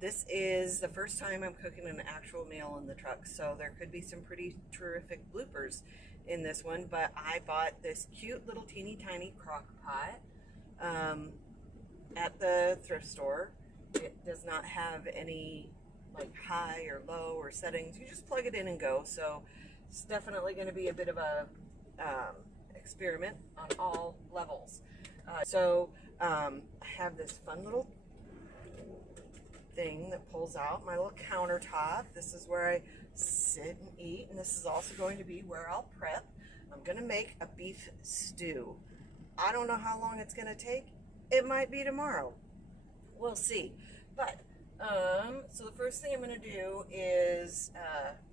This is the first time I'm cooking an actual meal in the truck, so there could be some pretty terrific bloopers in this one, but I bought this cute little teeny tiny crock pot at the thrift store. It does not have any like high or low or settings. You just plug it in and go, so it's definitely going to be a bit of a experiment on all levels. I have this fun little thing that pulls out my little countertop. This is where I sit and eat, and this is also going to be where I'll prep. I'm going to make a beef stew. I don't know how long it's going to take. It might be tomorrow. We'll see. But so the first thing I'm going to do is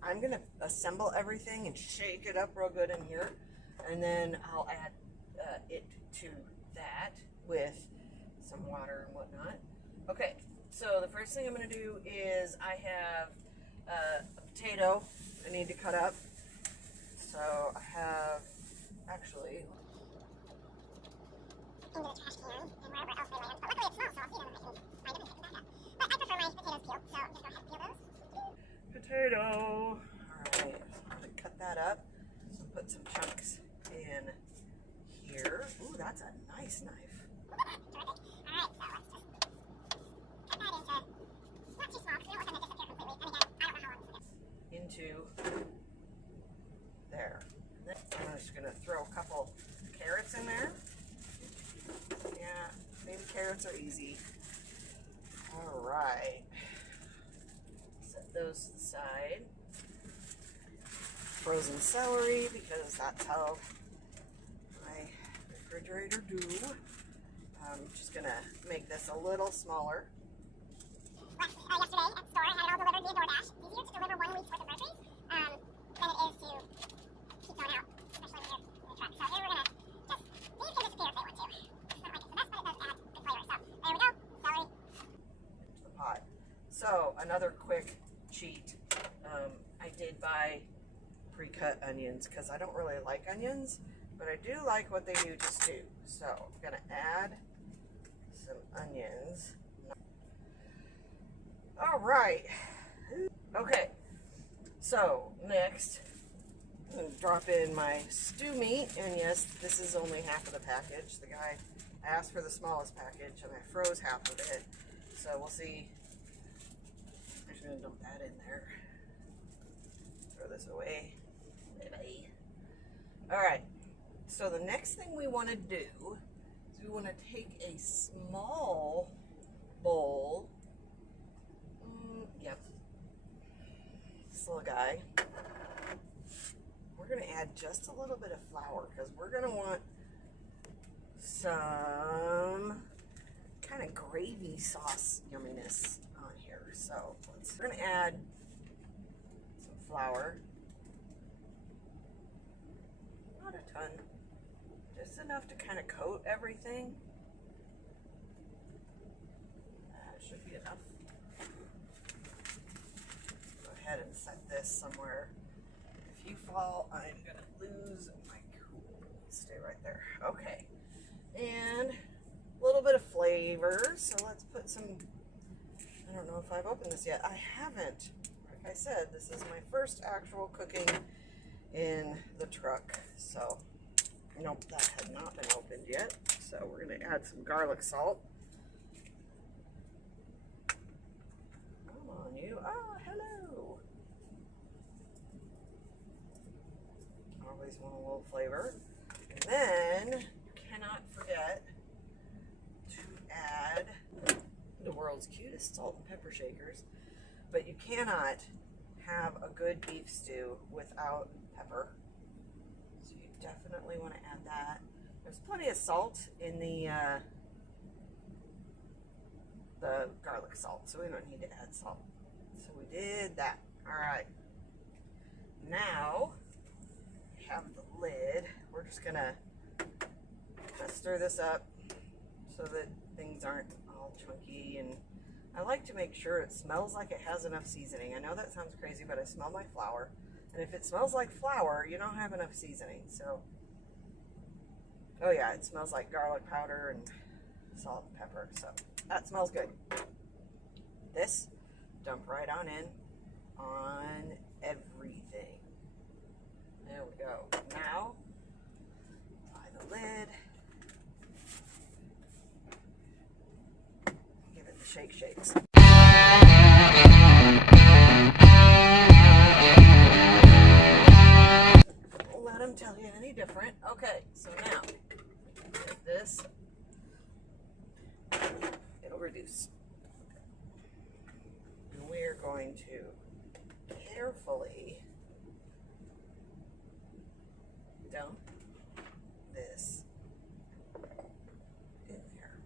I'm going to assemble everything and shake it up real good in here, and then I'll add it to that with some water and whatnot. Okay, so the first thing I'm going to do is I have a potato I need to cut up. So I have, actually, into the trash can and wherever else they land. But luckily it's small, so I'll see them and I can find them and pick them back up. But I prefer my potatoes peeled, so I'm just going to go ahead and peel those. Potato. Alright, so I'm going to cut that up. So put some chunks in here. Ooh, that's a nice knife. Terrific. Alright, so let's just cut that into, not too small, because we don't want them to disappear completely. And again, I don't know how long this will go. Into there. And then I'm just going to throw a couple carrots in there. Yeah, baby carrots are easy. Alright. Set those to the side. Frozen celery, because that's how my refrigerator do. I'm just going to make this a little smaller. Yesterday at the store, I had it all delivered via DoorDash. It's easier to deliver 1 week's worth of groceries than it is to keep going out, especially when you're in the truck. So here we're going to just, these can disappear if they want to. It's not like it's the best, but it does add good flavor. So there we go, celery. To the pot. So another quick cheat. I did buy pre-cut onions because I don't really like onions, but I do like what they do to stew. So I'm going to add some onions. All right. Okay. So next, I'm going to drop in my stew meat, and yes, this is only half of the package. The guy asked for the smallest package, and I froze half of it. So we'll see. I'm just going to dump that in there. Throw this away. Bye-bye. All right. So the next thing we want to do is we want to take a small bowl. Yep. This little guy. We're going to add just a little bit of flour because we're going to want some kind of gravy sauce yumminess on here. So we're going to add some flour. Not a ton. Just enough to kind of coat everything. That should be enough. Go ahead and set this somewhere. If you fall, I'm going to lose my cool. Stay right there. Okay. And a little bit of flavor. So let's put some, I don't know if I've opened this yet. I haven't. Like I said, this is my first actual cooking in the truck. So, nope, that had not been opened yet. So we're going to add some garlic salt. Come on, you. Oh, hello. Always want a little flavor. And then you cannot forget to add the world's cutest salt and pepper shakers. But you cannot have a good beef stew without pepper. So you definitely want to add that. There's plenty of salt in the garlic salt, so we don't need to add salt. So we did that. All right. Now we have the lid. We're just gonna stir this up so that things aren't all chunky, and I like to make sure it smells like it has enough seasoning. I know that sounds crazy, but I smell my flour. And if it smells like flour, you don't have enough seasoning. So, oh yeah, it smells like garlic powder and salt and pepper. So that smells good. This dump right on in on everything. There we go. Now, apply the lid. Give it the shakes. Don't let them tell you any different. Okay, so now, with this, it'll reduce. And we're going to carefully dump this in there.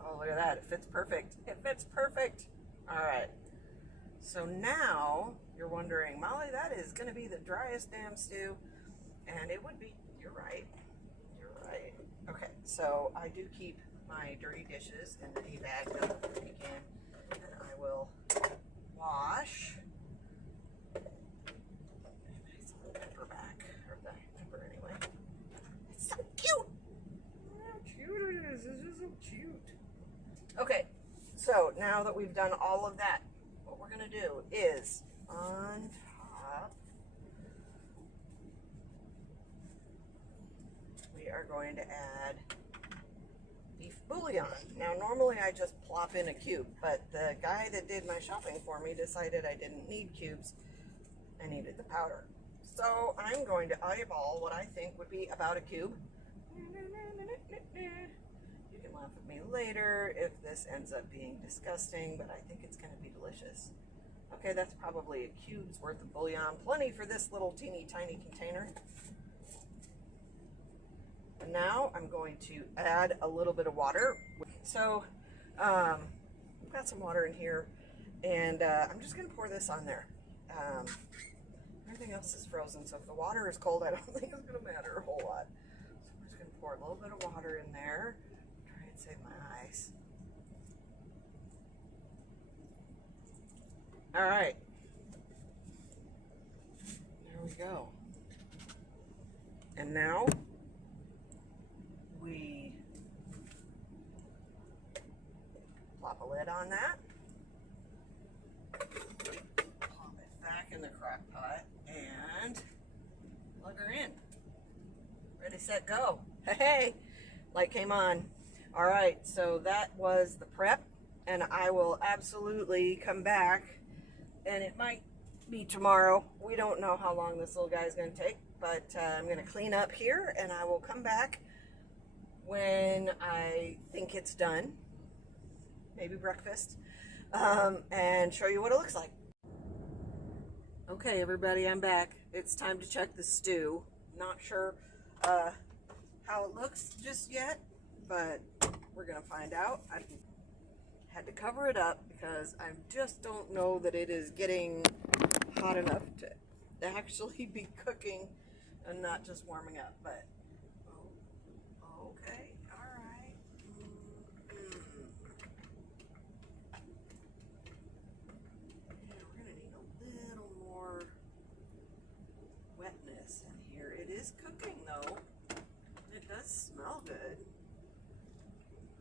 Oh, look at that. It fits perfect. It fits perfect. All right. So now you're wondering, Molly, that is going to be the driest damn stew. And it would be. You're right. You're right. Okay. So I do keep my dirty dishes in a bag of can, and I will wash. Nice little pepper back, or the pepper anyway. It's so cute. How cute it is. It's just so cute. Okay, so now that we've done all of that, what we're going to do is on top, we are going to add beef bouillon. Now, normally I just plop in a cube, but the guy that did my shopping for me decided I didn't need cubes. I needed the powder. So I'm going to eyeball what I think would be about a cube. You can laugh at me later if this ends up being disgusting, but I think it's going to be delicious. Okay, that's probably a cube's worth of bouillon. Plenty for this little teeny tiny container. And now I'm going to add a little bit of water. So I've got some water in here, and I'm just going to pour this on there. Everything else is frozen, so if the water is cold, I don't think it's going to matter a whole lot. So I'm just going to pour a little bit of water in there. Try and save my eyes. All right. There we go. And now we plop a lid on that. Plop it back in the crock pot and plug her in. Ready, set, go. Hey, light came on. All right, so that was the prep, and I will absolutely come back, and it might be tomorrow. We don't know how long this little guy is going to take, but I'm going to clean up here, and I will come back when I think it's done, maybe breakfast, and show you what it looks like. Okay, everybody, I'm back. It's time to check the stew. Not sure how it looks just yet, but we're gonna find out. I had to cover it up because I just don't know that it is getting hot enough to actually be cooking and not just warming up, but okay, all right. Yeah, we're gonna need a little more wetness in here. It is cooking though. It does smell good,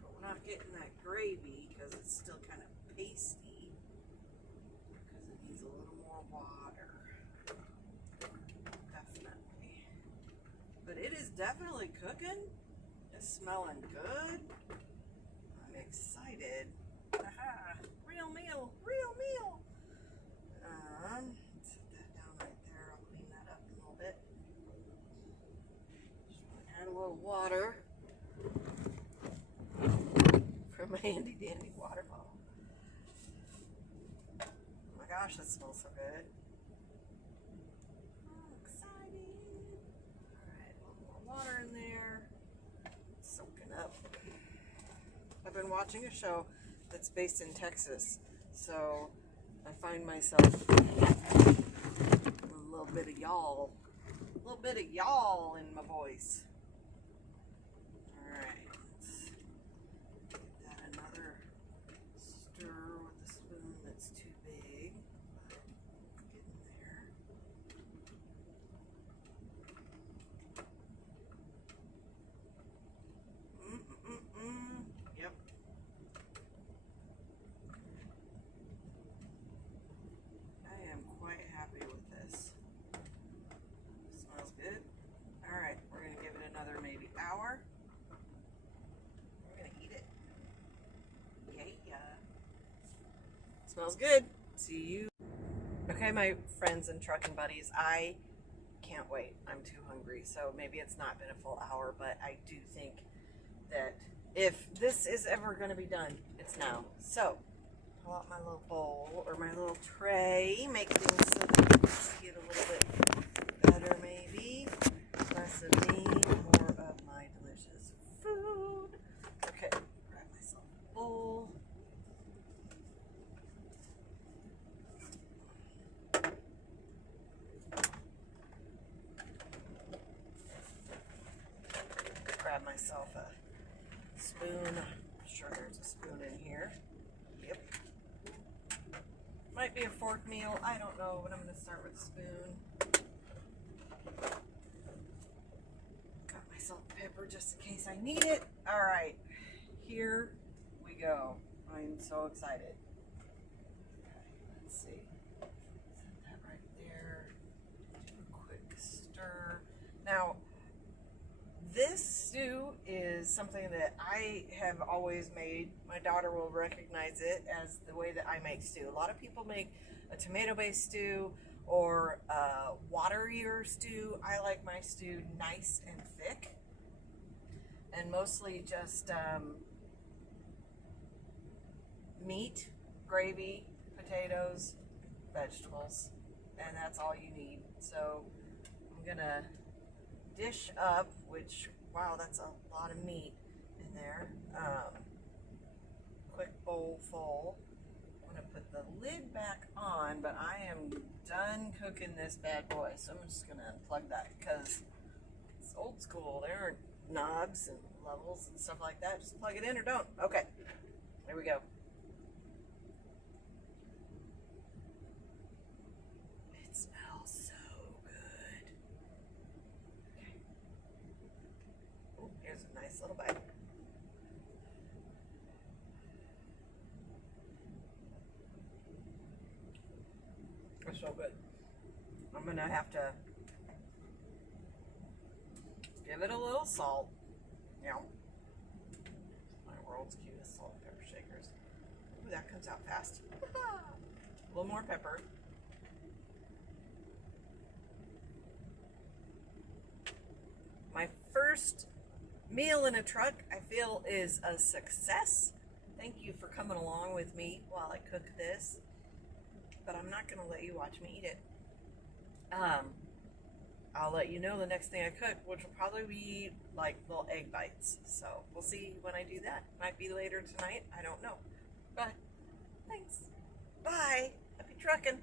but we're not getting that gravy because it's still kind of pasty because it needs a little more water. Definitely. But it is definitely cooking. It's smelling good. I'm excited. Aha! Real meal! Real meal! Set that down right there. I'll clean that up a little bit. Just want to add a little water from my handy dandy water bottle. Oh my gosh, that smells so good. I'm excited. Alright, a little more water in there. It's soaking up. I've been watching a show that's based in Texas, so I find myself with a little bit of y'all in my voice. Alright, let's give that another stir with the spoon that's too big. Get in there. Smells good. See you. Okay, my friends and trucking buddies, I can't wait. I'm too hungry, so maybe it's not been a full hour, but I do think that if this is ever going to be done, it's now. So, pull out my little bowl or my little tray, make things so that you can see it a little bit better maybe. Less of me, more of my delicious food. Okay, grab myself a bowl. Grab myself a spoon. I'm sure there's a spoon in here. Yep. Might be a fork meal. I don't know, but I'm going to start with a spoon. Got my salt and pepper just in case I need it. All right, here we go. I'm so excited. Okay, let's see. Set that right there. Do a quick stir. Now, this stew is something that I have always made. My daughter will recognize it as the way that I make stew. A lot of people make a tomato-based stew or a waterier stew. I like my stew nice and thick and mostly just meat, gravy, potatoes, vegetables, and that's all you need. So I'm gonna dish up, which, wow, that's a lot of meat in there. Quick bowl full. I'm gonna put the lid back on, but I am done cooking this bad boy, so I'm just gonna unplug that because it's old school. There aren't knobs and levels and stuff like that. Just plug it in or don't. Okay, there we go. It smells so good. Okay. Oh, here's a nice little bite. It's so good. I'm gonna have to give it a little salt. Yeah. My world's cutest salt and pepper shakers. Ooh, that comes out fast. A little more pepper. My first meal in a truck, I feel, is a success. Thank you for coming along with me while I cook this. But I'm not going to let you watch me eat it. I'll let you know the next thing I cook, which will probably be like little egg bites. So we'll see when I do that. Might be later tonight. I don't know. But thanks. Bye. Happy trucking.